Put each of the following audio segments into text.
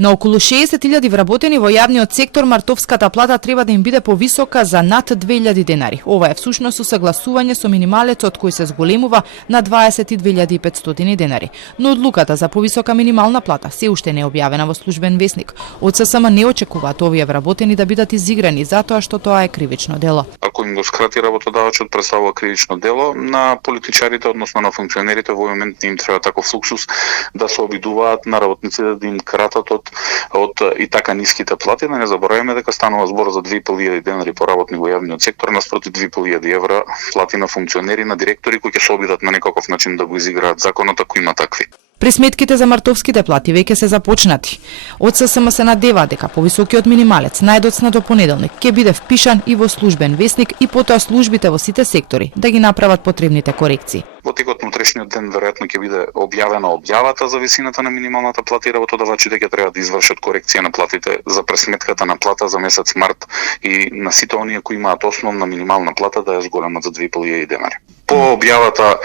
На околу 60.000 вработени во јавниот сектор мартовската плата треба да им биде повисока за над 2.000 денари. Ова е всушност усагласување со минималецот кој се зголемува на 22.500 денари. Но одлуката за повисока минимална плата се уште не е објавена во службен весник. Од ССМ не очекуваат овие вработени да бидат изиграни затоа што тоа е кривично дело. Ако им го скрати работодавачот, представува кривично дело, на политичарите, односно на функционерите во момент им треба таков луксус да се обидуваат на работниците да им кратат од и така ниските плати. Да не забораваме дека станува збор за 2.500 денари по работник во јавниот сектор наспроти 2.500 евра плати на функционери, на директори кои ќе се обидат на некаков начин да го изиграат законот ако има такви. Пресметките за мартовските плати веќе се започнати. Од ССМ се надева дека повисокиот минималец најдоцна до понеделник ќе биде впишан и во службен весник и потоа службите во сите сектори да ги направат потребните корекции. Во текот на утрешниот ден веројатно ќе биде објавена објавата за висината на минималната плата и работодавачите ќе треба да извршат корекција на платите за пресметката на плата за месец март и на сите оние кои имаат основна минимална плата да ја зголемат за 2.500 денари. По објавата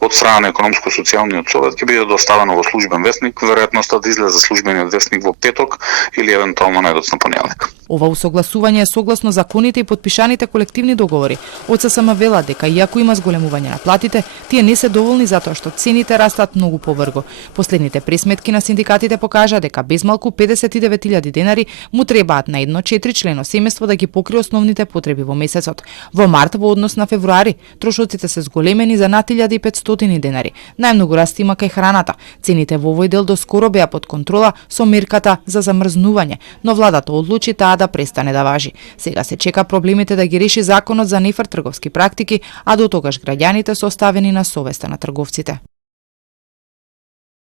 од страна на економско-социјалниот совет ќе биде доставено во службен весник, веројатноста да излезе службениот весник во петок или евентуално најдоцна понеделник. Ова усогласување е согласно законите и подпишаните колективни договори. Од ССМ велат дека иако има зголемување на платите, тие не се доволни затоа што цените растат многу поврго. Последните пресметки на синдикатите покажа дека безмалку 59.000 денари му требаат на едно 4-члено семејство да ги покрие основните потреби во месецот. Во март во однос на февруари трошоците се зголемени за над 1.500 денари. Најмногу раст има кај храната. Цените во овој дел доскоро беа под контрола со мерката за замрзнување, но владата одлучи таа да престане да важи. Сега се чека проблемите да ги реши законот за нефер трговски практики, а до тогаш граѓаните се оставени на совеста на трговците.